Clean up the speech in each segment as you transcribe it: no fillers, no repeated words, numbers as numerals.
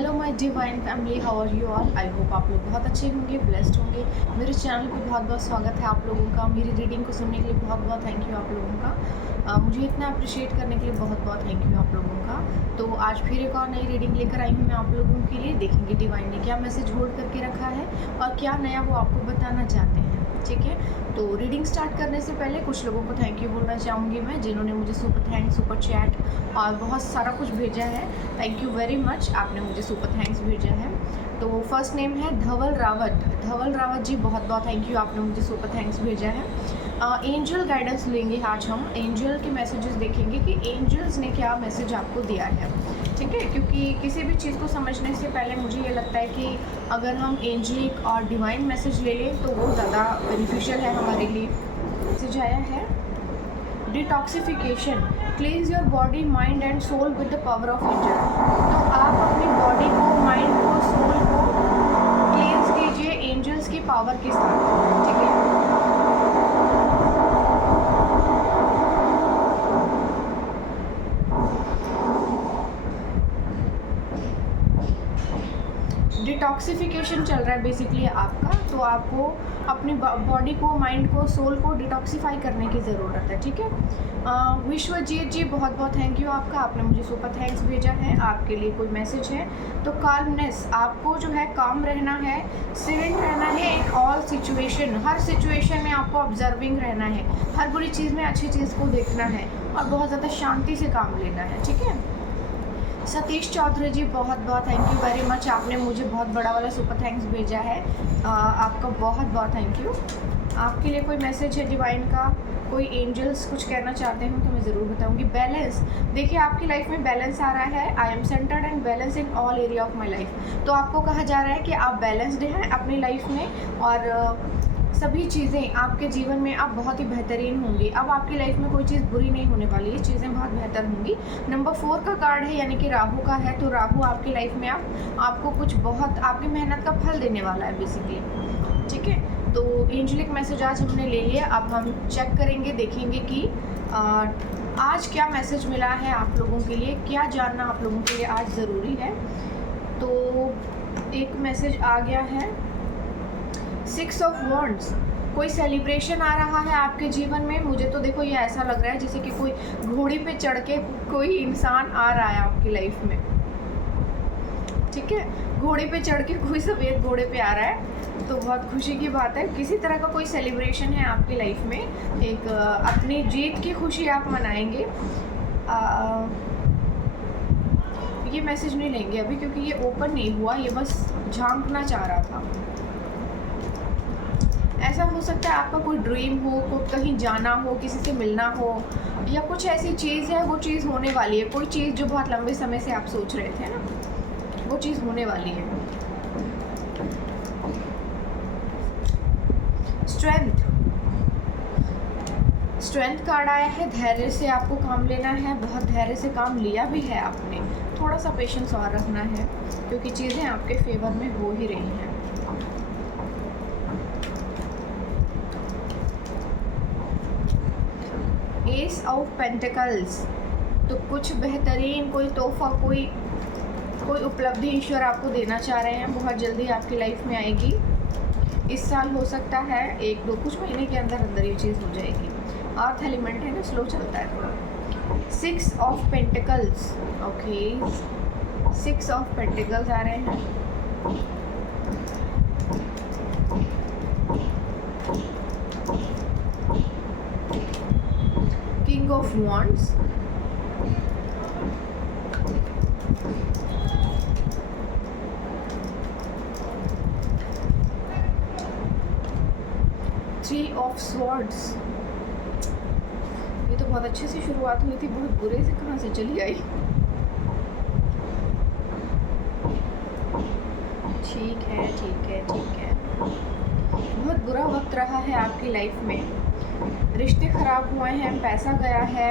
Hello my divine family, how are you all. I hope आप लोग बहुत अच्छे होंगे, ब्लेस्ड होंगे। मेरे चैनल पे बहुत बहुत स्वागत है आप लोगों का। मेरी रीडिंग को सुनने के लिए बहुत बहुत थैंक यू आप लोगों का। मुझे इतना अप्रिशिएट करने के लिए बहुत बहुत थैंक यू आप लोगों का। तो आज फिर एक और नई रीडिंग लेकर आई हूँ मैं आप लोगों के लिए। देखेंगे डिवाइन ने क्या मैसेज होल्ड करके रखा है और क्या नया वो आपको बताना चाहते हैं। ठीक है, तो रीडिंग स्टार्ट करने से पहले कुछ लोगों को थैंक यू बोलना चाहूँगी मैं, जिन्होंने मुझे सुपर थैंक्स, सुपर चैट और बहुत सारा कुछ भेजा है। थैंक यू वेरी मच, आपने मुझे सुपर थैंक्स भेजा है। तो फर्स्ट नेम है धवल रावत। धवल रावत जी, बहुत बहुत थैंक यू, आपने मुझे सुपर थैंक्स भेजा है। एंजल गाइडेंस लेंगे आज हम। एंजल के मैसेजेस देखेंगे कि एंजल्स ने क्या मैसेज आपको दिया है। ठीक है, क्योंकि किसी भी चीज़ को समझने से पहले मुझे ये लगता है कि अगर हम एंजलिक और डिवाइन मैसेज ले लें तो वो ज़्यादा बेनिफिशियल है हमारे लिए। मैसेज आया है detoxification, cleanse your body, mind and soul with the power of angel. तो आप अपनी बॉडी को, माइंड को, सोल को क्लींस कीजिए एंजल्स की पावर के साथ। ठीक है, डिटॉक्सिफिकेशन चल रहा है बेसिकली आपका। तो आपको अपनी बॉडी को, माइंड को, सोल को डिटॉक्सीफाई करने की ज़रूरत है। ठीक है, विश्वजीत जी, बहुत बहुत थैंक यू आपका, आपने मुझे सुपर थैंक्स भेजा है। आपके लिए कोई मैसेज है तो काल्मनेस, आपको जो है काम रहना है, सीरेंट रहना है in all situation. Her situation में आपको ऑब्जर्विंग रहना है, हर बुरी चीज़ में अच्छी चीज़ को देखना है और बहुत ज़्यादा शांति से काम लेना है। ठीक है, सतीश चौधरी जी, बहुत बहुत थैंक यू वेरी मच, आपने मुझे बहुत बड़ा वाला सुपर थैंक्स भेजा है। आपका बहुत बहुत थैंक यू। आपके लिए कोई मैसेज है डिवाइन का, कोई एंजल्स कुछ कहना चाहते हैं तो मैं ज़रूर बताऊंगी। बैलेंस, देखिए आपकी लाइफ में बैलेंस आ रहा है। I am centred and balance in all area of my life. तो आपको कहा जा रहा है कि आप बैलेंस्ड हैं अपनी लाइफ में और सभी चीज़ें आपके जीवन में अब बहुत ही बेहतरीन होंगी। अब आपकी लाइफ में कोई चीज़ बुरी नहीं होने वाली है, चीज़ें बहुत बेहतर होंगी। नंबर 4 का कार्ड है, यानी कि राहु का है। तो राहु आपकी लाइफ में आपको कुछ बहुत आपकी मेहनत का फल देने वाला है बेसिकली। ठीक है, तो एंजलिक मैसेज आज हमने ले लिया। अब हम चेक करेंगे, देखेंगे कि आज क्या मैसेज मिला है आप लोगों के लिए, क्या जानना आप लोगों के लिए आज ज़रूरी है। तो एक मैसेज आ गया है 6 ऑफ वॉन्ड्स। कोई सेलिब्रेशन आ रहा है आपके जीवन में। मुझे तो देखो ये ऐसा लग रहा है जैसे कि कोई घोड़ी पे चढ़ के कोई इंसान आ रहा है आपकी लाइफ में। ठीक है, घोड़े पे चढ़ के कोई सफ़ेद घोड़े पे आ रहा है, तो बहुत खुशी की बात है। किसी तरह का कोई सेलिब्रेशन है आपकी लाइफ में, एक अपनी जीत की खुशी आप मनाएंगे। ये मैसेज नहीं लेंगे अभी क्योंकि ये ओपन नहीं हुआ, ये बस झांकना चाह रहा था। ऐसा हो सकता है आपका कोई ड्रीम हो, को कहीं जाना हो, किसी से मिलना हो, या कुछ ऐसी चीज़ है, वो चीज़ होने वाली है। कोई चीज़ जो बहुत लंबे समय से आप सोच रहे थे ना, वो चीज़ होने वाली है। स्ट्रेंथ कार्ड आया है। धैर्य से आपको काम लेना है, बहुत धैर्य से काम लिया भी है आपने। थोड़ा सा पेशेंस और रखना है क्योंकि चीज़ें आपके फेवर में हो ही रही हैं। एस ऑफ पेंटिकल्स, तो कुछ बेहतरीन कोई तोहफा, कोई उपलब्धि ईश्वर आपको देना चाह रहे हैं, बहुत जल्दी आपकी लाइफ में आएगी। इस साल हो सकता है, 1-2 कुछ महीने के अंदर अंदर ये चीज़ हो जाएगी। अर्थ एलिमेंट है ना, स्लो चलता है थोड़ा। 6 of pentacles, okay, 6 of pentacles आ रहे हैं। King of wands, three of swords. ये तो बहुत अच्छे से शुरुआत हुई थी, बहुत बुरे से कहाँ से चली आई। ठीक है, ठीक है, ठीक है। बहुत बुरा वक्त रहा है आपकी लाइफ में, रिश्ते ख़राब हुए हैं, पैसा गया है,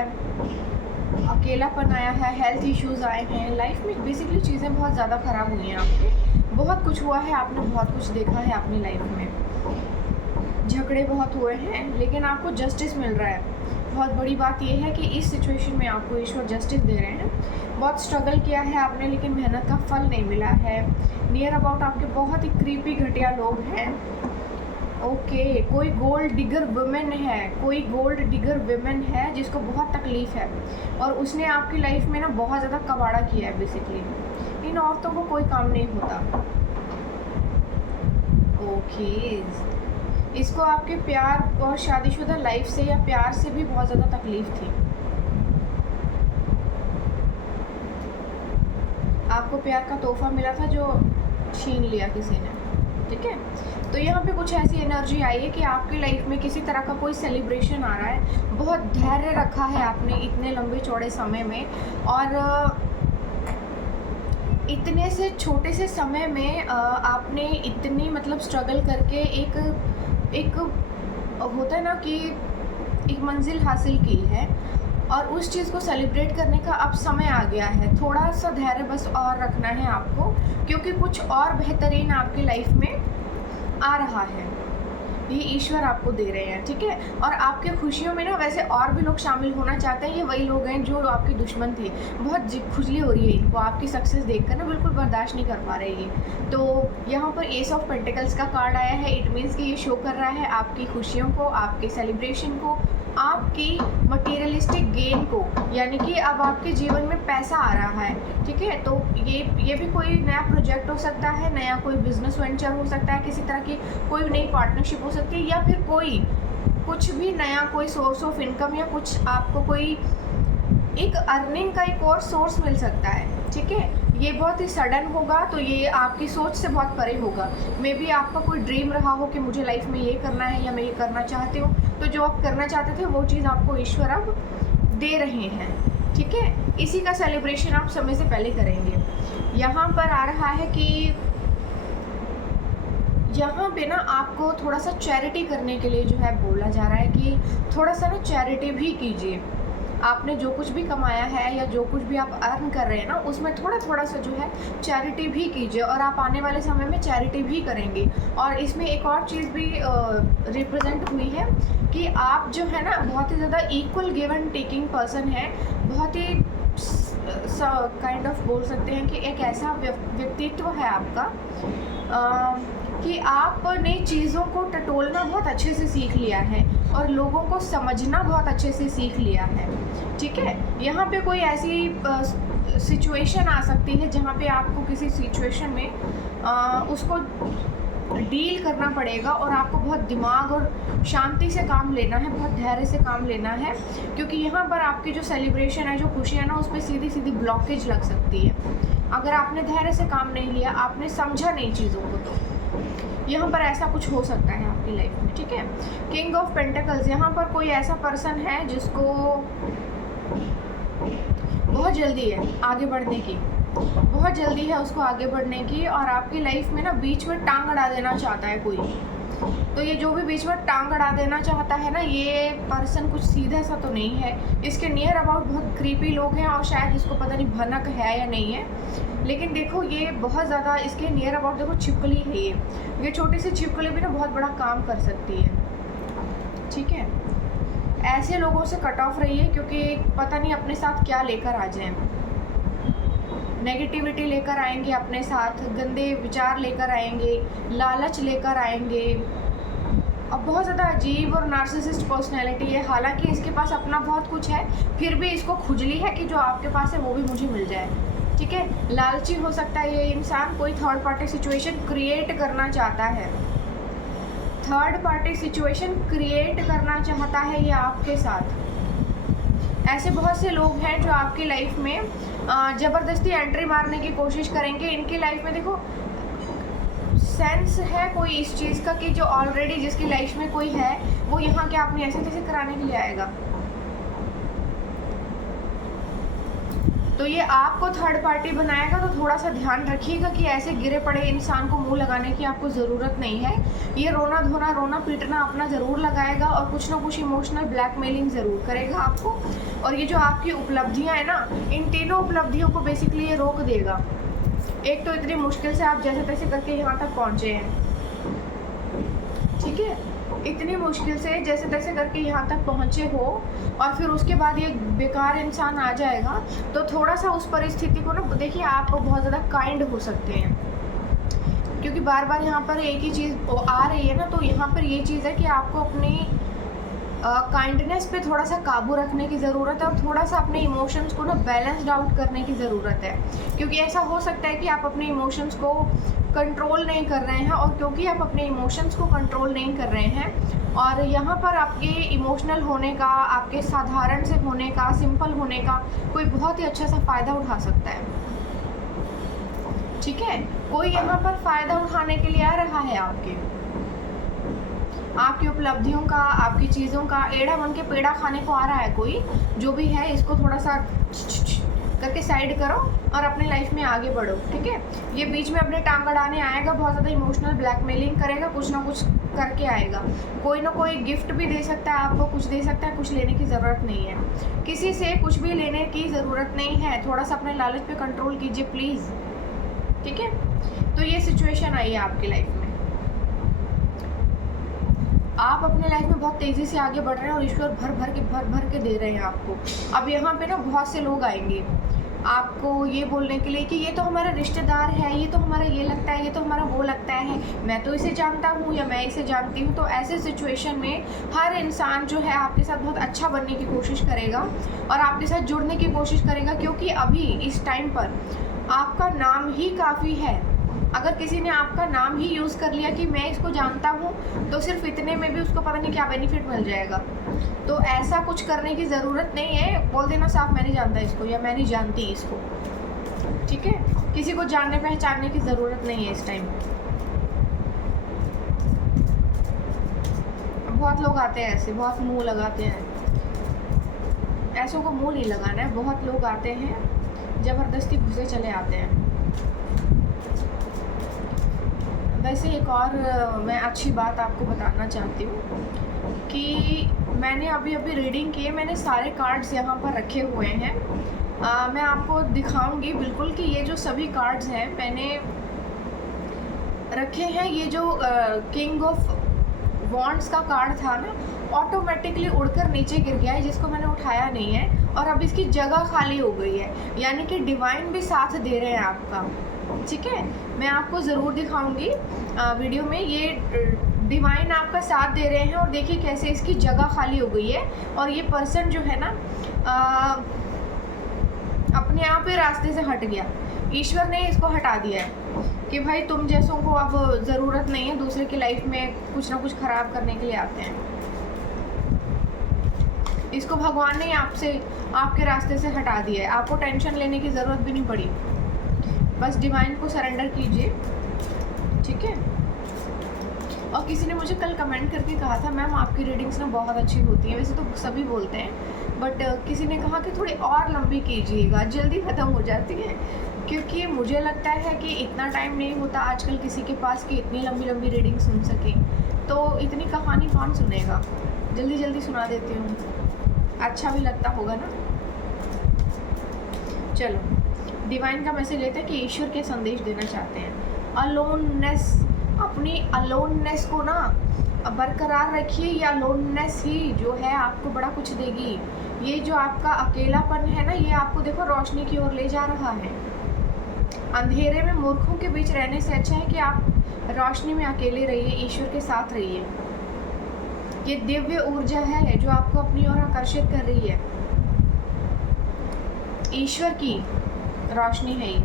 अकेलापन आया है, हेल्थ इश्यूज़ आए हैं। लाइफ में बेसिकली चीज़ें बहुत ज़्यादा ख़राब हुई हैं आपके। बहुत कुछ हुआ है, आपने बहुत कुछ देखा है अपनी लाइफ में। झगड़े बहुत हुए हैं लेकिन आपको जस्टिस मिल रहा है। बहुत बड़ी बात यह है कि इस सिचुएशन में आपको ईश्वर जस्टिस दे रहे हैं। बहुत स्ट्रगल किया है आपने, लेकिन मेहनत का फल नहीं मिला है। नियर अबाउट आपके बहुत ही क्रीपी घटिया लोग हैं। ओके, कोई गोल्ड डिगर वुमेन है, कोई गोल्ड डिगर वुमेन है जिसको बहुत तकलीफ़ है और उसने आपकी लाइफ में ना बहुत ज़्यादा कबाड़ा किया है बेसिकली। इन औरतों को कोई काम नहीं होता। ओके, इसको आपके प्यार और शादीशुदा लाइफ से या प्यार से भी बहुत ज़्यादा तकलीफ़ थी। आपको प्यार का तोहफा मिला था जो छीन लिया किसी ने, ठीक है। तो यहाँ पे कुछ ऐसी एनर्जी आई है कि आपकी लाइफ में किसी तरह का कोई सेलिब्रेशन आ रहा है। बहुत धैर्य रखा है आपने इतने लंबे चौड़े समय में, और इतने से छोटे से समय में आपने इतनी मतलब स्ट्रगल करके एक होता है ना कि एक मंजिल हासिल की है, और उस चीज़ को सेलिब्रेट करने का अब समय आ गया है। थोड़ा सा धैर्य बस और रखना है आपको, क्योंकि कुछ और बेहतरीन आपकी लाइफ में आ रहा है। ये ईश्वर आपको दे रहे हैं, ठीक है। और आपके खुशियों में ना वैसे और भी लोग शामिल होना चाहते हैं। ये वही लोग हैं जो आपके दुश्मन थे। बहुत खुजली हो रही है इनको आपकी सक्सेस देखकर ना, बिल्कुल बर्दाश्त नहीं कर पा रहे ये। तो यहाँ पर एस ऑफ पेंटिकल्स का कार्ड आया है। इट मीन्स कि ये शो कर रहा है आपकी खुशियों को, आपके सेलिब्रेशन को, आपकी मटेरियलिस्टिक गेन को, यानी कि अब आपके जीवन में पैसा आ रहा है, ठीक है। तो ये भी कोई नया प्रोजेक्ट हो सकता है, नया कोई बिजनेस वेंचर हो सकता है, किसी तरह की कोई नई पार्टनरशिप हो सकती है, या फिर कोई कुछ भी नया कोई सोर्स ऑफ इनकम, या कुछ आपको कोई एक अर्निंग का एक और सोर्स मिल सकता है, ठीक है। ये बहुत ही सडन होगा, तो ये आपकी सोच से बहुत परे होगा। मे बी आपका कोई ड्रीम रहा हो कि मुझे लाइफ में ये करना है या मैं ये करना चाहती हूँ, तो जो आप करना चाहते थे वो चीज़ आपको ईश्वर अब दे रहे हैं, ठीक है। इसी का सेलिब्रेशन आप समय से पहले करेंगे। यहाँ पर आ रहा है कि यहाँ पे ना आपको थोड़ा सा चैरिटी करने के लिए जो है बोला जा रहा है कि थोड़ा सा ना चैरिटी भी कीजिए। आपने जो कुछ भी कमाया है या जो कुछ भी आप अर्न कर रहे हैं ना, उसमें थोड़ा सा जो है चैरिटी भी कीजिए, और आप आने वाले समय में चैरिटी भी करेंगे। और इसमें एक और चीज़ भी रिप्रेजेंट हुई है कि आप जो है ना बहुत ही ज़्यादा equal give and taking person है। बहुत ही काइंड ऑफ बोल सकते हैं कि एक ऐसा व्यक्तित्व है आपका कि आपने चीज़ों को टटोलना बहुत अच्छे से सीख लिया है और लोगों को समझना बहुत अच्छे से सीख लिया है, ठीक है। यहाँ पे कोई ऐसी सिचुएशन आ सकती है जहाँ पे आपको किसी सिचुएशन में उसको डील करना पड़ेगा, और आपको बहुत दिमाग और शांति से काम लेना है, बहुत धैर्य से काम लेना है, क्योंकि यहाँ पर आपकी जो सेलिब्रेशन है, जो खुशी है ना, उस पर सीधी सीधी ब्लॉकेज लग सकती है अगर आपने धैर्य से काम नहीं लिया, आपने समझा नहीं चीज़ों को। तो यहाँ पर ऐसा कुछ हो सकता है आपकी लाइफ में, ठीक है। किंग ऑफ पेंटिकल्स, यहाँ पर कोई ऐसा पर्सन है जिसको बहुत जल्दी है आगे बढ़ने की, बहुत जल्दी है उसको आगे बढ़ने की, और आपकी लाइफ में ना बीच में टांग अड़ा देना चाहता है कोई। तो ये जो भी बीच में टांग अड़ा देना चाहता है ना, ये पर्सन कुछ सीधा सा तो नहीं है। इसके नियर अबाउट बहुत क्रीपी लोग हैं, और शायद इसको पता नहीं भनक है या नहीं है, लेकिन देखो ये बहुत ज़्यादा इसके नियर अबाउट देखो छिपकली है। ये छोटी सी छिपकली भी ना बहुत बड़ा काम कर सकती है, ठीक है। ऐसे लोगों से कट ऑफ रहिए, क्योंकि पता नहीं अपने साथ क्या लेकर आ जाएं। नेगेटिविटी लेकर आएंगे अपने साथ, गंदे विचार लेकर आएंगे, लालच लेकर आएंगे। अब बहुत ज़्यादा अजीब और नार्सिसिस्ट पर्सनैलिटी है। हालांकि इसके पास अपना बहुत कुछ है, फिर भी इसको खुजली है कि जो आपके पास है वो भी मुझे मिल जाए, ठीक है। लालची हो सकता है ये इंसान, कोई थर्ड पार्टी सिचुएशन क्रिएट करना चाहता है, थर्ड पार्टी सिचुएशन क्रिएट करना चाहता है ये आपके साथ। ऐसे बहुत से लोग हैं जो आपकी लाइफ में ज़बरदस्ती एंट्री मारने की कोशिश करेंगे। इनकी लाइफ में देखो सेंस है कोई इस चीज़ का कि जो ऑलरेडी जिसकी लाइफ में कोई है, वो यहाँ के अपनी ऐसे तैसे कराने के लिए आएगा। तो ये आपको थर्ड पार्टी बनाएगा, तो थोड़ा सा ध्यान रखिएगा कि ऐसे गिरे पड़े इंसान को मुंह लगाने की आपको ज़रूरत नहीं है। ये रोना धोना रोना पीटना अपना ज़रूर लगाएगा, और कुछ ना कुछ इमोशनल ब्लैकमेलिंग ज़रूर करेगा आपको। और ये जो आपकी उपलब्धियां हैं ना, इन तीनों उपलब्धियों को बेसिकली ये रोक देगा। एक तो इतनी मुश्किल से आप जैसे तैसे करके यहाँ तक पहुँचे हैं, ठीक है। इतनी मुश्किल से जैसे तैसे करके यहाँ तक पहुँचे हो और फिर उसके बाद ये बेकार इंसान आ जाएगा, तो थोड़ा सा उस परिस्थिति को ना, देखिए आप बहुत ज़्यादा काइंड हो सकते हैं, क्योंकि बार बार यहाँ पर एक ही चीज़ आ रही है ना, तो यहाँ पर ये चीज़ है कि आपको अपनी काइंडनेस पे थोड़ा सा काबू रखने की ज़रूरत है और थोड़ा सा अपने इमोशंस को ना बैलेंस्ड आउट करने की ज़रूरत है, क्योंकि ऐसा हो सकता है कि आप अपने इमोशंस को कंट्रोल नहीं कर रहे हैं, और क्योंकि आप अपने इमोशंस को कंट्रोल नहीं कर रहे हैं और यहाँ पर आपके इमोशनल होने का, आपके साधारण से होने का, सिंपल होने का कोई बहुत ही अच्छा सा फ़ायदा उठा सकता है। ठीक है, कोई यहाँ पर फ़ायदा उठाने के लिए आ रहा है आपकी उपलब्धियों का, आपकी चीज़ों का एड़ा बन के पेड़ा खाने को आ रहा है कोई, जो भी है इसको थोड़ा सा करके साइड करो और अपनी लाइफ में आगे बढ़ो। ठीक है, ये बीच में अपने टांग अड़ाने आएगा, बहुत ज़्यादा इमोशनल ब्लैकमेलिंग करेगा, कुछ ना कुछ करके आएगा, कोई ना कोई गिफ्ट भी दे सकता है आपको, कुछ दे सकता है, कुछ लेने की ज़रूरत नहीं है, किसी से कुछ भी लेने की ज़रूरत नहीं है, थोड़ा सा अपने लालच पे कंट्रोल कीजिए प्लीज़। ठीक है, तो ये सिचुएशन आई है आपकी लाइफ में, आप अपने लाइफ में बहुत तेज़ी से आगे बढ़ रहे हैं और ईश्वर भर भर के दे रहे हैं आपको। अब यहाँ पे ना बहुत से लोग आएंगे आपको ये बोलने के लिए कि ये तो हमारा रिश्तेदार है, ये तो हमारा ये लगता है, ये तो हमारा वो लगता है, मैं तो इसे जानता हूँ या मैं इसे जानती हूँ। तो ऐसे सिचुएशन में हर इंसान जो है आपके साथ बहुत अच्छा बनने की कोशिश करेगा और आपके साथ जुड़ने की कोशिश करेगा, क्योंकि अभी इस टाइम पर आपका नाम ही काफ़ी है। अगर किसी ने आपका नाम ही यूज़ कर लिया कि मैं इसको जानता हूँ, तो सिर्फ इतने में भी उसको पता नहीं क्या बेनिफिट मिल जाएगा। तो ऐसा कुछ करने की ज़रूरत नहीं है, बोल देना साफ मैं नहीं जानता इसको या मैं नहीं जानती इसको। ठीक है, किसी को जानने पहचानने की ज़रूरत नहीं है इस टाइम। बहुत लोग आते हैं ऐसे, बहुत मुँह लगाते हैं, ऐसों को मुँह नहीं लगाना है। बहुत लोग आते हैं ज़बरदस्ती घुसे चले आते हैं। वैसे एक और मैं अच्छी बात आपको बताना चाहती हूँ कि मैंने अभी रीडिंग की है, मैंने सारे कार्ड्स यहाँ पर रखे हुए हैं। मैं आपको दिखाऊंगी बिल्कुल कि ये जो सभी कार्ड्स हैं मैंने रखे हैं। ये जो किंग ऑफ वॉन्ड्स का कार्ड था ना, ऑटोमेटिकली उड़कर नीचे गिर गया है, जिसको मैंने उठाया नहीं है, और अब इसकी जगह खाली हो गई है, यानी कि डिवाइन भी साथ दे रहे हैं आपका। ठीक है, मैं आपको ज़रूर दिखाऊंगी वीडियो में, ये डिवाइन आपका साथ दे रहे हैं और देखिए कैसे इसकी जगह खाली हो गई है और ये पर्सन जो है ना अपने आप ही रास्ते से हट गया। ईश्वर ने इसको हटा दिया है कि भाई तुम जैसों को अब ज़रूरत नहीं है, दूसरे की लाइफ में कुछ ना कुछ ख़राब करने के लिए आते हैं। इसको भगवान ने आपसे आपके रास्ते से हटा दिया है, आपको टेंशन लेने की ज़रूरत भी नहीं पड़ी। बस डिवाइन को सरेंडर कीजिए। ठीक है, और किसी ने मुझे कल कमेंट करके कहा था मैम आपकी रीडिंग्स ना बहुत अच्छी होती हैं, वैसे तो सभी बोलते हैं, बट किसी ने कहा कि थोड़ी और लंबी कीजिएगा, जल्दी ख़त्म हो जाती है, क्योंकि मुझे लगता है कि इतना टाइम नहीं होता आजकल किसी के पास कि इतनी लंबी लंबी रीडिंग सुन सके। तो इतनी कहानी कौन सुनेगा, जल्दी जल्दी सुना देती हूँ, अच्छा भी लगता होगा ना। चलो, डिवाइन का मैसेज लेते हैं कि ईश्वर के संदेश देना चाहते हैं। अलोननेस, अपनी अलोननेस को ना बरकरार रखिए। ये अलोननेस ही जो है आपको बड़ा कुछ देगी। ये जो आपका अकेलापन है ना, ये आपको देखो रोशनी की ओर ले जा रहा है। अंधेरे में मूर्खों के बीच रहने से अच्छा है कि आप रोशनी में अकेले रहिए, ईश्वर के साथ रहिए। ये दिव्य ऊर्जा है जो आपको अपनी ओर आकर्षित कर रही है। ईश्वर की रोशनी है ये,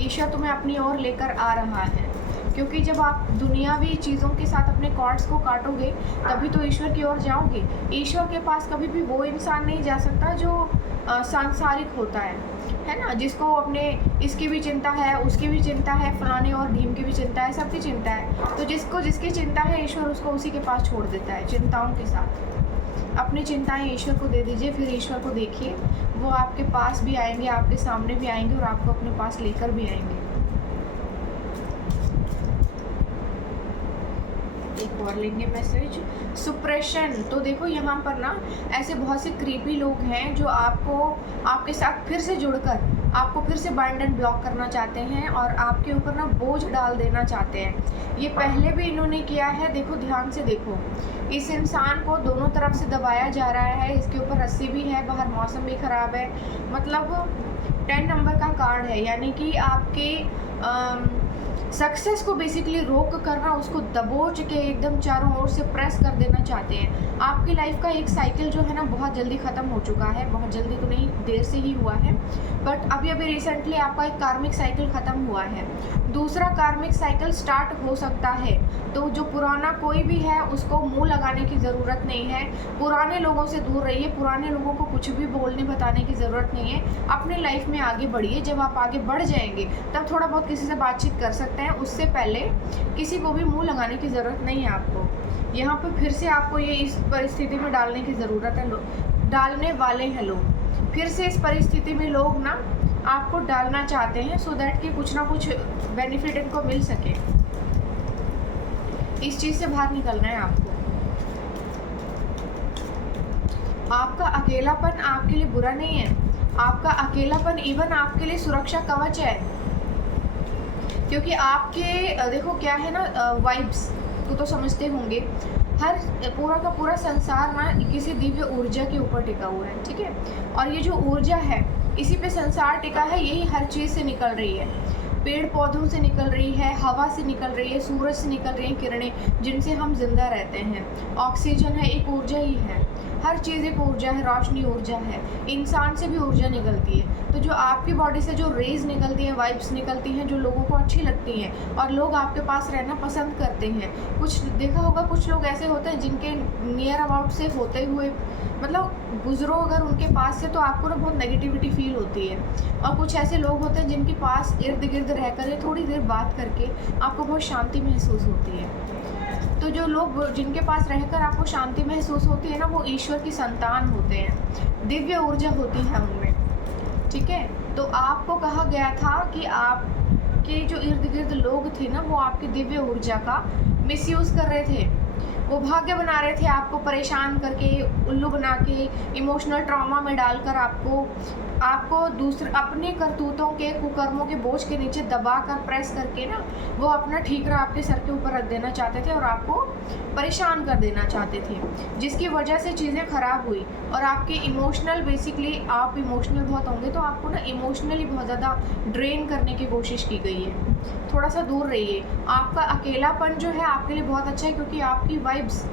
ईश्वर तुम्हें अपनी ओर लेकर आ रहा है, क्योंकि जब आप दुनियावी चीज़ों के साथ अपने कॉर्ड्स को काटोगे तभी तो ईश्वर की ओर जाओगे। ईश्वर के पास कभी भी वो इंसान नहीं जा सकता जो सांसारिक होता है ना, जिसको अपने इसकी भी चिंता है, उसकी भी चिंता है, फलाने और ढीम की भी चिंता है, सबकी चिंता है। तो जिसको जिसकी चिंता है ईश्वर उसको उसी के पास छोड़ देता है चिंताओं के साथ। अपनी चिंताएं ईश्वर को दे दीजिए, फिर ईश्वर को देखिए, वो आपके पास भी आएंगे, आपके सामने भी आएंगे और आपको अपने पास लेकर भी आएंगे। एक और लेंगे मैसेज, सुप्रेशन। तो देखो यहाँ पर ना ऐसे बहुत से क्रीपी लोग हैं जो आपके साथ फिर से जुड़कर आपको फिर से बाइंड एंड ब्लॉक करना चाहते हैं और आपके ऊपर ना बोझ डाल देना चाहते हैं। ये पहले भी इन्होंने किया है। देखो ध्यान से देखो, इस इंसान को दोनों तरफ से दबाया जा रहा है, इसके ऊपर रस्सी भी है, बाहर मौसम भी ख़राब है, मतलब 10 नंबर का कार्ड है। यानी कि आपके सक्सेस को बेसिकली रोक कर ना उसको दबोच के एकदम चारों ओर से प्रेस कर देना चाहते हैं। आपकी लाइफ का एक साइकिल जो है ना बहुत जल्दी ख़त्म हो चुका है, बहुत जल्दी तो नहीं, देर से ही हुआ है, बट अभी रिसेंटली आपका एक कार्मिक साइकिल ख़त्म हुआ है, दूसरा कार्मिक साइकिल स्टार्ट हो सकता है। तो जो पुराना कोई भी है उसको मुंह लगाने की ज़रूरत नहीं है, पुराने लोगों से दूर रहिए, पुराने लोगों को कुछ भी बोलने बताने की ज़रूरत नहीं है, अपने लाइफ में आगे बढ़िए। जब आप आगे बढ़ जाएंगे तब थोड़ा बहुत किसी से बातचीत कर सकते हैं, उससे पहले किसी को भी मुंह लगाने की ज़रूरत नहीं है आपको। यहाँ पे फिर से आपको ये इस परिस्थिति में डालने की ज़रूरत है, डालने वाले हैं लोग, फिर से इस परिस्थिति में लोग ना आपको डालना चाहते हैं सो दैट कि कुछ ना कुछ बेनिफिट इनको मिल सके। इस चीज़ से बाहर निकलना है आपको। आपका अकेलापन आपके लिए बुरा नहीं है, आपका अकेलापन इवन आपके लिए सुरक्षा कवच है, क्योंकि आपके देखो क्या है ना, वाइब्स को तो समझते होंगे, हर पूरा का पूरा संसार ना किसी दिव्य ऊर्जा के ऊपर टिका हुआ है, ठीक है। और ये जो ऊर्जा है इसी पे संसार टिका है, यही हर चीज़ से निकल रही है, पेड़ पौधों से निकल रही है, हवा से निकल रही है, सूरज से निकल रही हैं किरणें जिनसे हम जिंदा रहते हैं। ऑक्सीजन है, एक ऊर्जा ही है, हर चीज़ एक ऊर्जा है, रोशनी ऊर्जा है, इंसान से भी ऊर्जा निकलती है। तो जो आपकी बॉडी से जो रेज निकलती हैं, वाइब्स निकलती हैं जो लोगों को अच्छी लगती हैं और लोग आपके पास रहना पसंद करते हैं। कुछ देखा होगा, कुछ लोग ऐसे होते हैं जिनके नियर अबाउट से होते हुए मतलब गुजरो अगर उनके पास से तो आपको ना बहुत नेगेटिविटी फील होती है, और कुछ ऐसे लोग होते हैं जिनके पास इर्द गिर्द रहकर या थोड़ी देर बात करके आपको बहुत शांति महसूस होती है। तो जो लोग जिनके पास रहकर आपको शांति महसूस होती है ना, वो ईश्वर की संतान होते हैं, दिव्य ऊर्जा होती है उनमें, ठीक है। तो आपको कहा गया था कि आपके जो इर्द गिर्द लोग थे ना वो आपकी दिव्य ऊर्जा का मिसयूज़ कर रहे थे, वो भाग्य बना रहे थे, आपको परेशान करके, उल्लू बना के, इमोशनल ट्रॉमा में डालकर आपको दूसरे अपने करतूतों के कुकर्मों के बोझ के नीचे दबा कर प्रेस करके ना वो अपना ठीकरा आपके सर के ऊपर रख देना चाहते थे और आपको परेशान कर देना चाहते थे, जिसकी वजह से चीज़ें ख़राब हुई। और आपके इमोशनल बेसिकली आप इमोशनल बहुत होंगे तो आपको ना इमोशनली बहुत ज़्यादा ड्रेन करने की कोशिश की गई है। थोड़ा सा दूर रहिए। आपका अकेलापन जो है आपके लिए बहुत अच्छा है, क्योंकि आपकी वाइब्स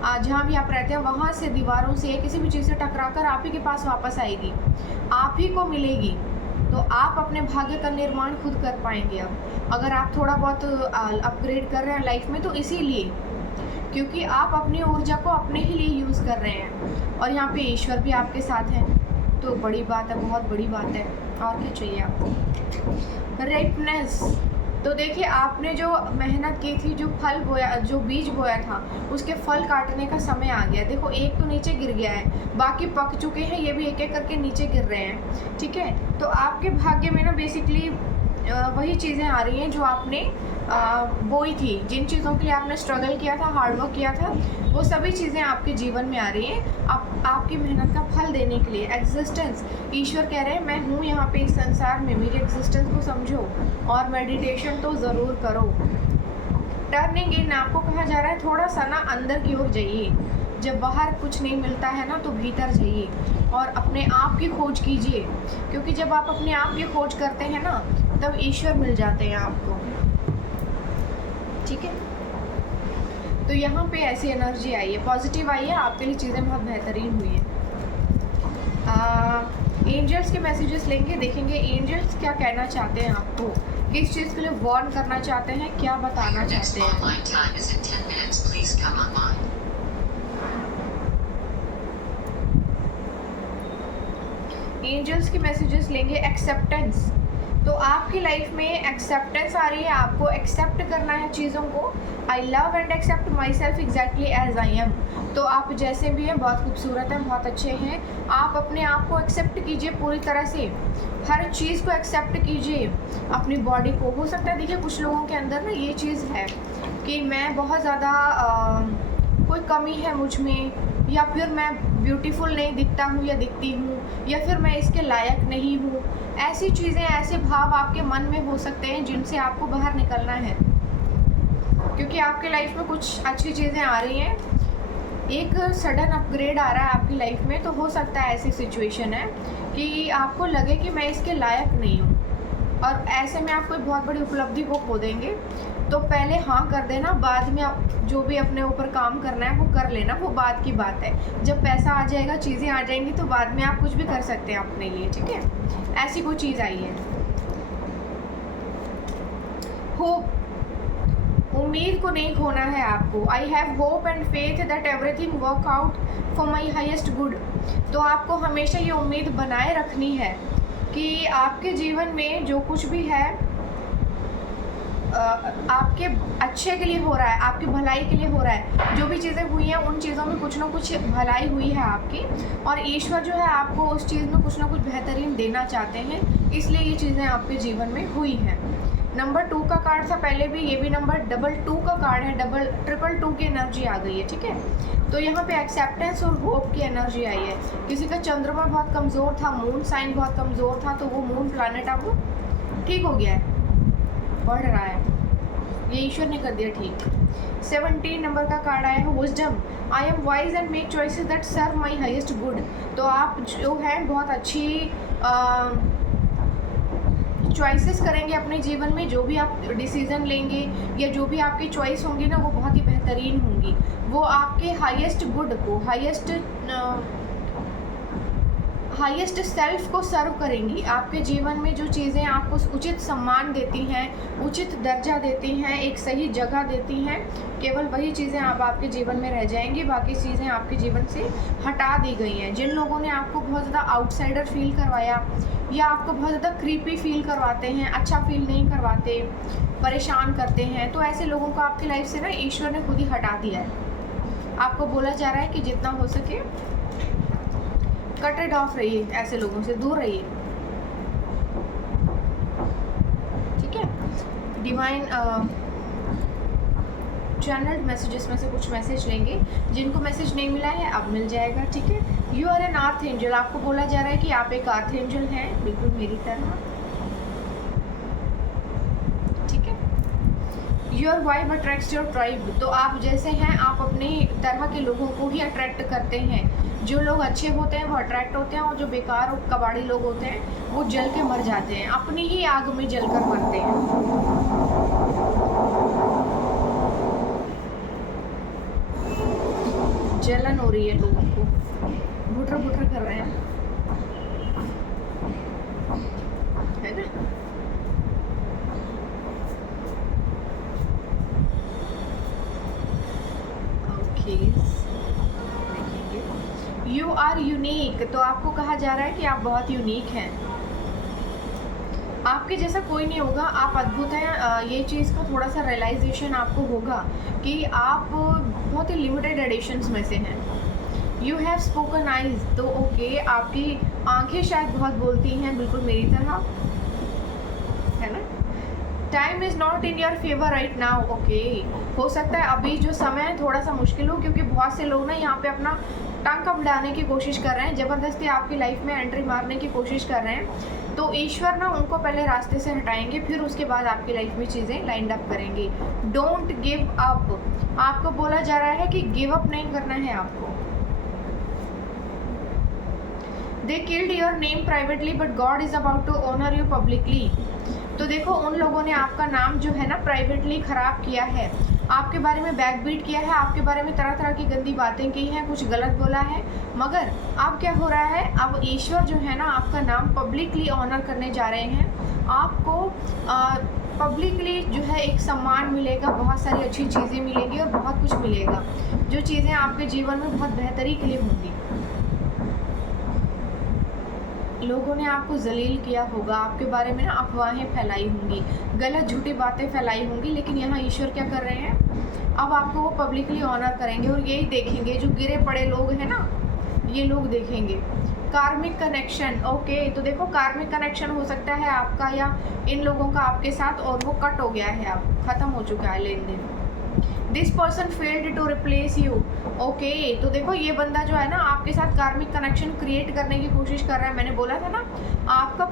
जहाँ भी आप रहते हैं वहाँ से, दीवारों से या किसी भी चीज़ से टकरा कर आप ही के पास वापस आएगी, आप ही को मिलेगी। तो आप अपने भाग्य का निर्माण खुद कर पाएंगे। अब अगर आप थोड़ा बहुत अपग्रेड कर रहे हैं लाइफ में तो इसीलिए, क्योंकि आप अपनी ऊर्जा को अपने ही लिए यूज़ कर रहे हैं और यहाँ पे ईश्वर भी आपके साथ हैं, तो बड़ी बात है, बहुत बड़ी बात है। और क्या चाहिए आपको? रिपनेस। तो देखिए आपने जो मेहनत की थी, जो फल बोया, जो बीज बोया था, उसके फल काटने का समय आ गया। देखो एक तो नीचे गिर गया है, बाकी पक चुके हैं, ये भी एक एक करके नीचे गिर रहे हैं, ठीक है। तो आपके भाग्य में ना बेसिकली वही चीज़ें आ रही हैं जो आपने बोई थी, जिन चीज़ों के लिए आपने स्ट्रगल किया था, हार्डवर्क किया था, वो सभी चीज़ें आपके जीवन में आ रही हैं आपकी मेहनत का फल देने के लिए। एग्जिस्टेंस, ईश्वर कह रहे हैं मैं हूँ यहाँ पे इस संसार में, मेरी एग्जिस्टेंस को समझो और मेडिटेशन तो ज़रूर करो। टर्निंग इन, आपको कहा जा रहा है थोड़ा सा ना अंदर की ओर जाइए, जब बाहर कुछ नहीं मिलता है ना तो भीतर जाइए और अपने आप की खोज कीजिए, क्योंकि जब आप अपने आप की खोज करते हैं ना तब ईश्वर मिल जाते हैं आपको, ठीक है। तो यहाँ पे ऐसी एनर्जी आई है, पॉजिटिव आई है, आपके लिए चीज़ें बहुत बेहतरीन हुई है। एंजल्स के मैसेजेस लेंगे, देखेंगे एंजल्स क्या कहना चाहते हैं आपको, किस चीज़ के लिए वार्न करना चाहते हैं, क्या बताना चाहते हैं। एंजल्स के मैसेजेस लेंगे। एक्सेप्टेंस, तो आपकी लाइफ में एक्सेप्टेंस आ रही है, आपको एक्सेप्ट करना है चीज़ों को। I love and accept myself exactly as I am. तो आप जैसे भी हैं बहुत खूबसूरत हैं, बहुत अच्छे हैं, आप अपने आप को एक्सेप्ट कीजिए पूरी तरह से, हर चीज़ को एक्सेप्ट कीजिए, अपनी बॉडी को। हो सकता है देखिए कुछ लोगों के अंदर ना ये चीज़ है कि मैं बहुत ज़्यादा कोई कमी है मुझ में, या फिर मैं ब्यूटीफुल नहीं दिखता हूँ या दिखती हूँ, या फिर मैं इसके लायक नहीं हूँ। ऐसी चीज़ें, ऐसे भाव आपके मन में हो सकते हैं जिनसे आपको बाहर निकलना है, क्योंकि आपके लाइफ में कुछ अच्छी चीज़ें आ रही हैं, एक सडन अपग्रेड आ रहा है आपकी लाइफ में। तो हो सकता है ऐसी सिचुएशन है कि आपको लगे कि मैं इसके लायक नहीं हूँ, और ऐसे में आप कोई बहुत बड़ी उपलब्धि को खो देंगे। तो पहले हाँ कर देना, बाद में आप जो भी अपने ऊपर काम करना है वो कर लेना, वो बात की बात है। जब पैसा आ जाएगा, चीज़ें आ जाएंगी, तो बाद में आप कुछ भी कर सकते हैं अपने लिए, ठीक है। ऐसी कोई चीज़ आई है। होप, उम्मीद को नहीं खोना है आपको। I have hope and faith that everything work out for my highest good. तो आपको हमेशा ये उम्मीद बनाए रखनी है कि आपके जीवन में जो कुछ भी है आपके अच्छे के लिए हो रहा है, आपकी भलाई के लिए हो रहा है। जो भी चीज़ें हुई हैं उन चीज़ों में कुछ ना कुछ भलाई हुई है आपकी, और ईश्वर जो है आपको उस चीज़ में कुछ ना कुछ बेहतरीन देना चाहते हैं, इसलिए ये चीज़ें आपके जीवन में हुई हैं। नंबर 2 का कार्ड था पहले भी, ये भी नंबर 2 का कार्ड है। 2 की एनर्जी आ गई है, ठीक है। तो यहाँ पे एक्सेप्टेंस और होप की एनर्जी आई है। किसी का चंद्रमा बहुत कमज़ोर था, मून साइन बहुत कमज़ोर था, तो वो मून प्लानट अब ठीक हो गया है, बढ़ रहा है, ये ईश्वर ने कर दिया ठीक। 17 नंबर का कार्ड आया है wisdom. I am wise and make choices that serve my highest good. तो आप जो है बहुत अच्छी चॉइसेस करेंगे अपने जीवन में। जो भी आप डिसीज़न लेंगे या जो भी आपकी चॉइस होंगी ना, वो बहुत ही बेहतरीन होंगी। वो आपके हाईएस्ट गुड को, हाईएस्ट सेल्फ को सर्व करेंगी। आपके जीवन में जो चीज़ें आपको उचित सम्मान देती हैं, उचित दर्जा देती हैं, एक सही जगह देती हैं, केवल वही चीज़ें आपके जीवन में रह जाएंगी। बाकी चीज़ें आपके जीवन से हटा दी गई हैं। जिन लोगों ने आपको बहुत ज़्यादा आउटसाइडर फील करवाया या आपको बहुत ज़्यादा क्रीपी फील करवाते हैं, अच्छा फील नहीं करवाते, परेशान करते हैं, तो ऐसे लोगों को आपकी लाइफ से ना ईश्वर ने खुद ही हटा दिया है। आपको बोला जा रहा है कि जितना हो सके कटेड ऑफ रहिए, ऐसे लोगों से दूर रहिए, ठीक है। डिवाइन चैनल्ड मैसेजेस में से कुछ मैसेज लेंगे। जिनको मैसेज नहीं मिला है अब मिल जाएगा, ठीक है। You are an earth angel. आपको बोला जा रहा है कि आप एक अर्थ एंजल हैं, बिल्कुल मेरी तरह, ठीक है। Your vibe attracts your tribe. तो आप जैसे हैं, आप अपनी तरह के लोगों को ही अट्रैक्ट करते हैं। जो लोग अच्छे होते हैं वो अट्रैक्ट होते हैं, और जो बेकार और कबाड़ी लोग होते हैं वो जल के मर जाते हैं, अपनी ही आग में जलकर मरते हैं। जलन हो रही है लोगों को, बुटर बुटर कर रहे हैं, है ना। Okay, you are unique. तो आपको कहा जा रहा है कि आप बहुत यूनिक हैं, आपके जैसा कोई नहीं होगा, आप अद्भुत हैं। ये चीज़ का थोड़ा सा रियलाइजेशन आपको होगा कि आप बहुत ही लिमिटेड एडिशंस में से हैं। You have spoken eyes. तो ओके, आपकी आंखें शायद बहुत बोलती हैं, बिल्कुल मेरी तरह, है ना। Time is not in your favour right now. Okay, हो सकता है अभी जो समय है थोड़ा सा मुश्किल हो, क्योंकि बहुत से लोग ना यहाँ पे अपना टांका बढ़ाने की कोशिश कर रहे हैं, ज़बरदस्ती आपकी लाइफ में एंट्री मारने की कोशिश कर रहे हैं। तो ईश्वर ना उनको पहले रास्ते से हटाएंगे, फिर उसके बाद आपकी लाइफ में चीज़ें लाइंड अप करेंगी। Don't give up. आपको बोला जा रहा है कि गिव अप नहीं करना है आपको। They killed your name privately but God is about to honour you publicly. तो देखो, उन लोगों ने आपका नाम जो है ना प्राइवेटली ख़राब किया है, आपके बारे में बैकबीट किया है, आपके बारे में तरह तरह की गंदी बातें की हैं, कुछ गलत बोला है, मगर अब क्या हो रहा है, अब ईश्वर जो है ना आपका नाम पब्लिकली ऑनर करने जा रहे हैं। आपको पब्लिकली जो है एक सम्मान मिलेगा, बहुत सारी अच्छी चीज़ें मिलेंगी और बहुत कुछ मिलेगा, जो चीज़ें आपके जीवन में बहुत बेहतरी के लिए होंगी। लोगों ने आपको जलील किया होगा, आपके बारे में ना अफवाहें फैलाई होंगी, गलत झूठी बातें फैलाई होंगी, लेकिन यहाँ ईश्वर क्या कर रहे हैं, अब आपको वो पब्लिकली ऑनर करेंगे। और यही देखेंगे, जो गिरे पड़े लोग हैं ना, ये लोग देखेंगे। Karmic connection. ओके, तो देखो, कार्मिक कनेक्शन हो सकता है आपका या इन लोगों का आपके साथ, और वो कट हो गया है, अब ख़त्म हो चुका है लेन देन। This person failed to replace you. Okay, तो देखो ये बंदा जो है ना आपके साथ कार्मिक कनेक्शन क्रिएट करने की कोशिश कर रहा है। मैंने बोला था ना आपका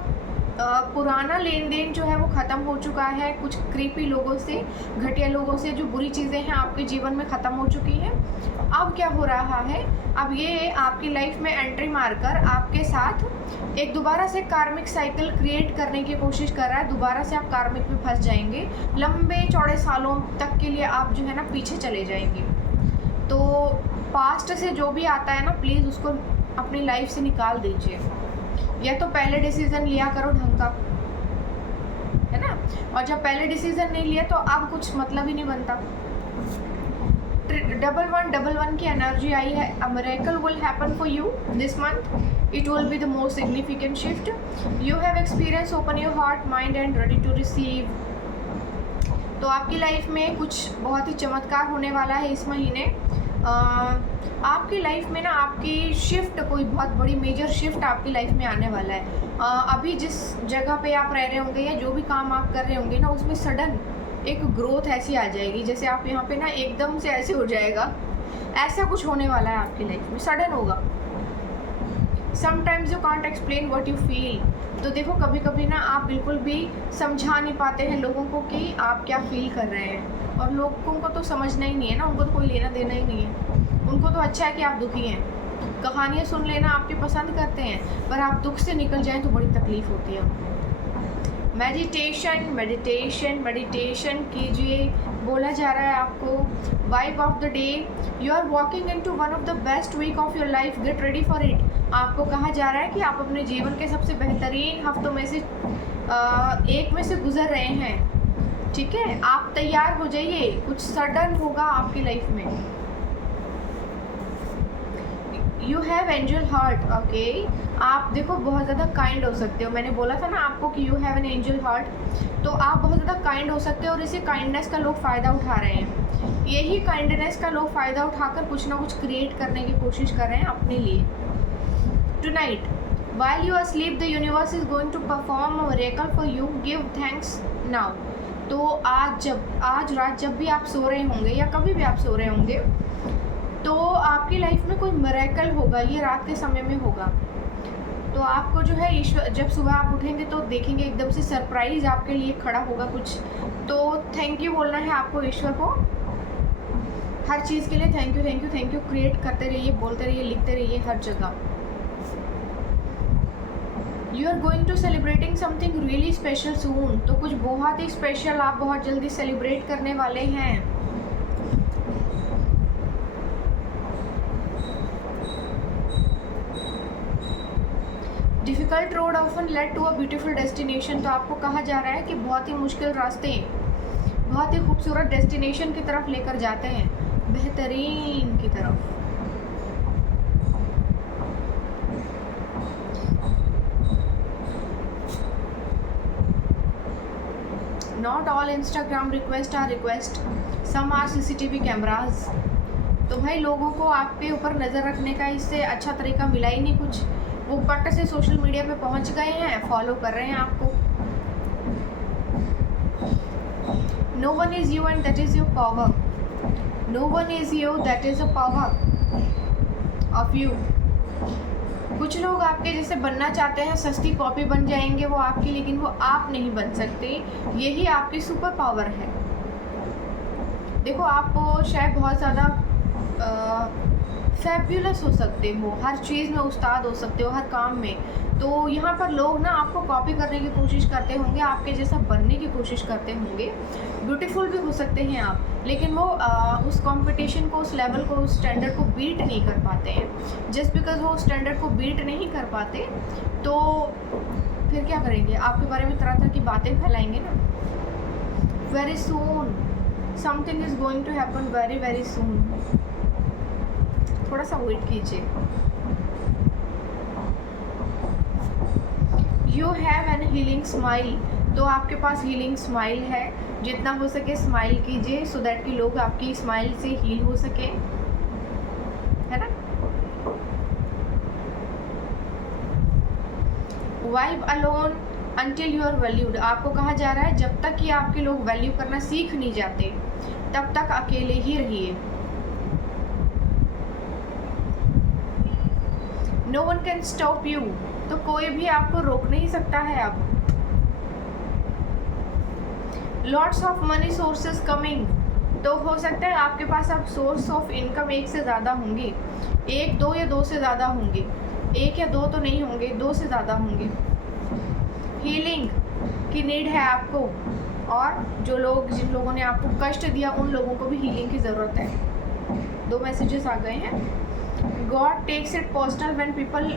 पुराना लेन देन जो है वो ख़त्म हो चुका है, कुछ क्रीपी लोगों से, घटिया लोगों से, जो बुरी चीज़ें हैं आपके जीवन में ख़त्म हो चुकी हैं। अब क्या हो रहा है, अब ये आपकी लाइफ में एंट्री मारकर आपके साथ एक दोबारा से कार्मिक साइकिल क्रिएट करने की कोशिश कर रहा है। दोबारा से आप कार्मिक में फंस जाएंगे, लंबे चौड़े सालों तक के लिए आप जो है ना पीछे चले जाएंगे। तो पास्ट से जो भी आता है ना प्लीज़ उसको अपनी लाइफ से निकाल दीजिए, या तो पहले डिसीज़न लिया करो ढंग का, है ना। और जब पहले डिसीज़न नहीं लिया तो अब कुछ मतलब ही नहीं बनता। 1111 की एनर्जी आई है। A miracle will happen for you this month. It will be the most significant shift you have experience. Open your heart, mind and ready to receive. तो आपकी लाइफ में कुछ बहुत ही चमत्कार होने वाला है इस महीने। आपकी लाइफ में ना आपकी शिफ्ट, कोई बहुत बड़ी मेजर शिफ्ट आपकी लाइफ में आने वाला है। अभी जिस जगह पे आप रह रहे होंगे या जो भी काम आप कर रहे होंगे ना उसमें सडन एक ग्रोथ ऐसी आ जाएगी, जैसे आप यहाँ पे ना एकदम से ऐसे हो जाएगा। ऐसा कुछ होने वाला है आपकी लाइफ में, सडन होगा। Sometimes you can't explain what you feel. तो देखो कभी कभी ना आप बिल्कुल भी समझा नहीं पाते हैं लोगों को कि आप क्या फील कर रहे हैं, और लोगों को तो समझना ही नहीं है ना, उनको तो कोई लेना देना ही नहीं है। उनको तो अच्छा है कि आप दुखी हैं, कहानियाँ सुन लेना आपके पसंद करते हैं, पर आप दुख से निकल जाएं तो बड़ी तकलीफ़ होती है। मेडिटेशन मेडिटेशन मेडिटेशन कीजिए, बोला जा रहा है आपको। Vibe of the day, you are walking into one of the best week of your life, get ready for it. आपको कहा जा रहा है कि आप अपने जीवन के सबसे बेहतरीन हफ्तों में से एक में से गुजर रहे हैं, ठीक है। आप तैयार हो जाइए, कुछ सडन होगा आपकी लाइफ में। You have angel heart. Okay, आप देखो बहुत ज़्यादा काइंड हो सकते हो। मैंने बोला था ना आपको कि you have an angel heart, तो आप बहुत ज़्यादा काइंड हो सकते हो, और इसी काइंडनेस का लोग फ़ायदा उठा रहे हैं। यही काइंडनेस का लोग फ़ायदा उठाकर कुछ ना कुछ क्रिएट करने की कोशिश कर रहे हैं अपने लिए। Tonight while you are sleep the universe is going to perform a miracle for you, give thanks now. तो आज रात जब भी आप सो रहे होंगे या कभी भी आप सो रहे होंगे, तो आपकी लाइफ में कोई मिरेकल होगा, ये रात के समय में होगा। तो आपको जो है ईश्वर, जब सुबह आप उठेंगे तो देखेंगे एकदम से सरप्राइज़ आपके लिए खड़ा होगा कुछ। तो थैंक यू बोलना है आपको ईश्वर को, हर चीज़ के लिए thank you thank you thank you create करते रहिए, बोलते रहिए, लिखते रहिए हर जगह। You are going to celebrating something really special soon. तो कुछ बहुत ही स्पेशल आप बहुत जल्दी सेलिब्रेट करने वाले हैं। Difficult road often led to a beautiful destination. तो आपको कहा जा रहा है कि बहुत ही मुश्किल रास्ते बहुत ही खूबसूरत डेस्टिनेशन की तरफ लेकर जाते हैं, बेहतरीन की तरफ। Not all Instagram request are request, some are CCTV cameras. तो भाई लोगों को आपके ऊपर नज़र रखने का इससे अच्छा तरीका मिला ही नहीं कुछ। वो पट से सोशल मीडिया पे पहुंच गए हैं, फॉलो कर रहे हैं आपको। No one is you and that is your power. No one is you, that is a power of you. कुछ लोग आपके जैसे बनना चाहते हैं, सस्ती कॉपी बन जाएंगे वो आपकी, लेकिन वो आप नहीं बन सकते। यही आपकी सुपर पावर है। देखो आप शायद बहुत ज़्यादा फैब्युलस हो सकते हो, हर चीज़ में उस्ताद हो सकते हो, हर काम में। तो यहाँ पर लोग ना आपको कॉपी करने की कोशिश करते होंगे, आपके जैसा बनने की कोशिश करते होंगे। ब्यूटीफुल भी हो सकते हैं आप, लेकिन वो उस कंपटीशन को, उस लेवल को, उस स्टैंडर्ड को बीट नहीं कर पाते हैं। जस्ट बिकॉज वो स्टैंडर्ड को बीट नहीं कर पाते तो फिर क्या करेंगे, आपके बारे में तरह तरह की बातें फैलाएंगे ना। Very soon something is going to happen, very very soon. थोड़ा सा वेट कीजिए। You have an healing smile. तो आपके पास हीलिंग स्माइल है, जितना हो सके स्माइल कीजिए, सो दैट कि लोग आपकी स्माइल से हील हो सके, है ना। Vibe alone until you are valued। आपको कहा जा रहा है जब तक कि आपके लोग वैल्यू करना सीख नहीं जाते तब तक अकेले ही रहिए। No one can stop you, तो कोई भी आपको रोक नहीं सकता है अब। Lots of money sources coming, तो हो सकता है आपके पास अब सोर्स ऑफ इनकम एक से ज़्यादा होंगे, एक दो या दो से ज़्यादा होंगे, एक या दो तो नहीं होंगे, दो से ज़्यादा होंगे। हीलिंग की नीड है आपको, और जो लोग जिन लोगों ने आपको कष्ट दिया उन लोगों को भी हीलिंग की ज़रूरत है। दो मैसेजेस आ गए हैं। God takes it personal when people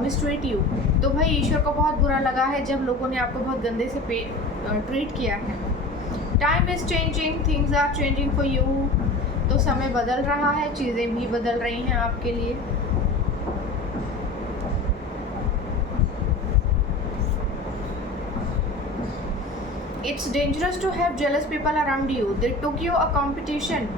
mistreat you, तो भाई ईश्वर को बहुत बुरा लगा है जब लोगों ने आपको बहुत गंदे से ट्रीट किया है। Time is changing, things are changing for you, तो समय बदल रहा है, चीज़ें भी बदल रही हैं आपके लिए। It's dangerous to have jealous people around you. They took you a competition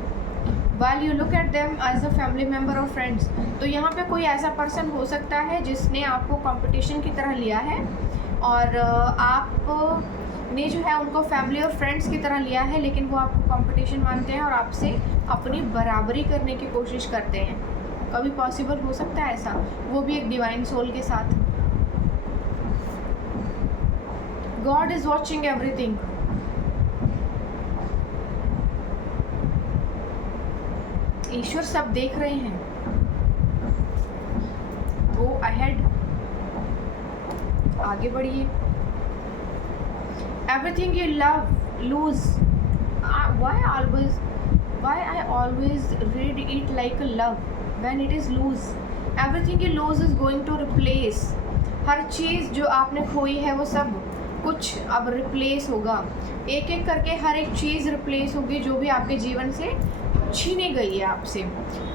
while you look at them as a family member or friends। तो यहाँ पे कोई ऐसा पर्सन हो सकता है जिसने आपको कंपटीशन की तरह लिया है, और आपने जो है उनको फैमिली और फ्रेंड्स की तरह लिया है, लेकिन वो आपको कंपटीशन मानते हैं और आपसे अपनी बराबरी करने की कोशिश करते हैं। कभी पॉसिबल हो सकता है ऐसा, वो भी एक डिवाइन सोल के साथ। God is watching everything। ईश्वर सब देख रहे हैं। Go ahead, आगे बढ़िए। Everything you love lose। Why I always read it like a love when it is lose। Everything you lose is going to replace। हर चीज़ जो आपने खोई है वो सब कुछ अब रिप्लेस होगा, एक एक करके हर एक चीज़ रिप्लेस होगी जो भी आपके जीवन से छीनी गई है आपसे।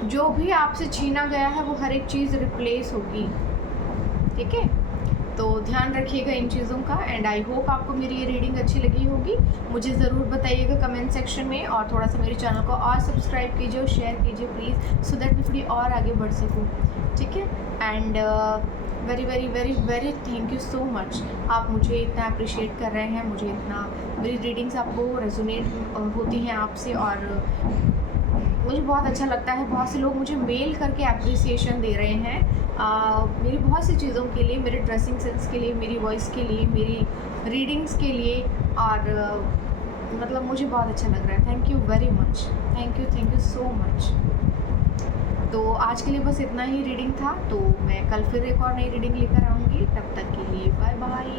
जो भी आपसे छीना गया है वो हर एक चीज़ रिप्लेस होगी, ठीक है। तो ध्यान रखिएगा इन चीज़ों का। एंड आई होप आपको मेरी ये रीडिंग अच्छी लगी होगी। मुझे ज़रूर बताइएगा कमेंट सेक्शन में, और थोड़ा सा मेरे चैनल को और सब्सक्राइब कीजिए और शेयर कीजिए प्लीज़, सो दैट मैं थोड़ी और आगे बढ़ सकूँ, ठीक है। And very very very very thank you so much. आप मुझे इतना अप्रिशिएट कर रहे हैं, मुझे इतना, मेरी रीडिंग्स आपको रेजोनेट होती हैं आपसे, और मुझे बहुत अच्छा लगता है। बहुत से लोग मुझे मेल करके अप्रिसिएशन दे रहे हैं मेरी बहुत सी चीज़ों के लिए, मेरे ड्रेसिंग सेंस के लिए, मेरी वॉइस के लिए, मेरी रीडिंग्स के लिए, और मतलब मुझे बहुत अच्छा लग रहा है। Thank you very much, thank you so much. तो आज के लिए बस इतना ही रीडिंग था, तो मैं कल फिर एक और नई रीडिंग लेकर आऊँगी। तब तक के लिए बाय बाय।